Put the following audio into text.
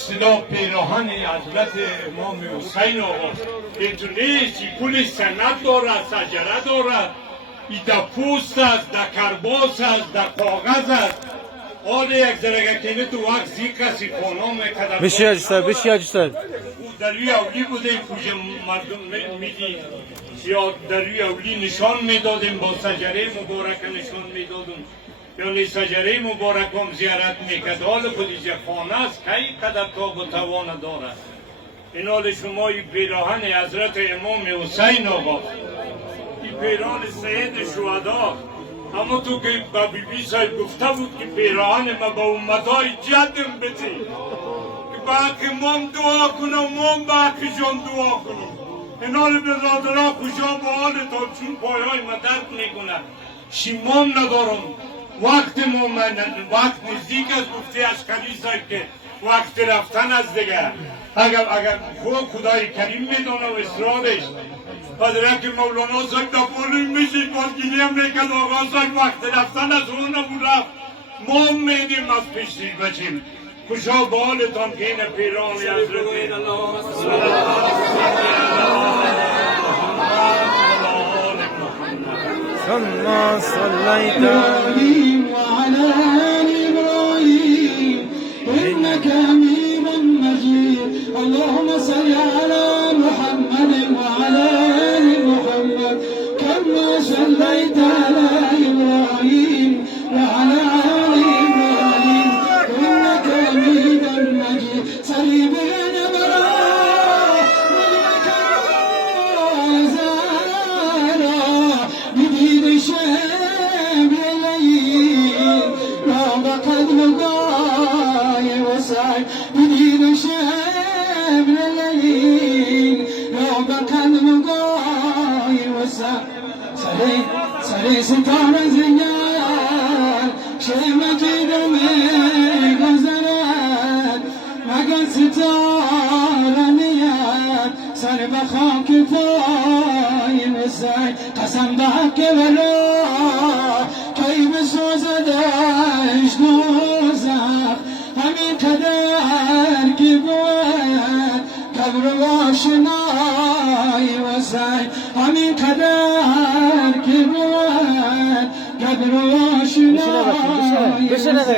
اصطلاح پیراهن حضرت امام حسین آقا اینطوری پول سند دارد، سجره دارد، این در پوست است، در کرباس است، در کاغذ است. آره یک ذره کنه تو وقت زی کسی خانه میکدن بشی اجستر بشی اجستر در روی اولی بوده کجا مردم میدید یا در روی اولی نشان میدادیم با سجره مبارک نشان میدادیم یا سجره مبارک هم زیارت میکرد. حال خودش خانه است که این قدر تاب و توان دارد. این حال شما این پیراهن حضرت امام حسین آقا، این پیراهن سید شهدا، اما تو که با بی بی صاحب گفته بود که پیراهن ما با امتهای جدم بده که با امام دعا کنم، امام با حقشان دعا کنم. این حال برادرها خوشا با حالتان چون پایهای ما درد میکنن. شیمام ندارم، وقت نزدیک است. گفته عسکری صاحب که وقت رفتن از دیگه. اگر خدای کریم میدانه و اصرارش حضرت مولانا صاحب در پولوی میشید باز گیری هم میکرد آقا صاحب وقت رفتن از اون نبود رفت، ما هم میدیم از پیشتید بچیم. خوشا با حالتان که این پیران حضرت ثم صليت إبراهيم وعلى آل إبراهيم إنك حميد مجيد. اللهم صل على محمد وعلى آل محمد كما صليت على إبراهيم وعلى آل إبراهيم إنك حميد مجيد. صلي بنا براء بديد الشام الليل رغم قدم الضاي وسعي. بديد الشام الليل رغم قدم الضاي وسعي. سري ستار زيان شي مجيد من غزلات مقل ستار نيات سر بخاك تاي مساي. قسم بحق ولا كي بسوزدش دوزخ همین قدر که بود قبر واشنای وسای. همین قدر که بود قبر واشنای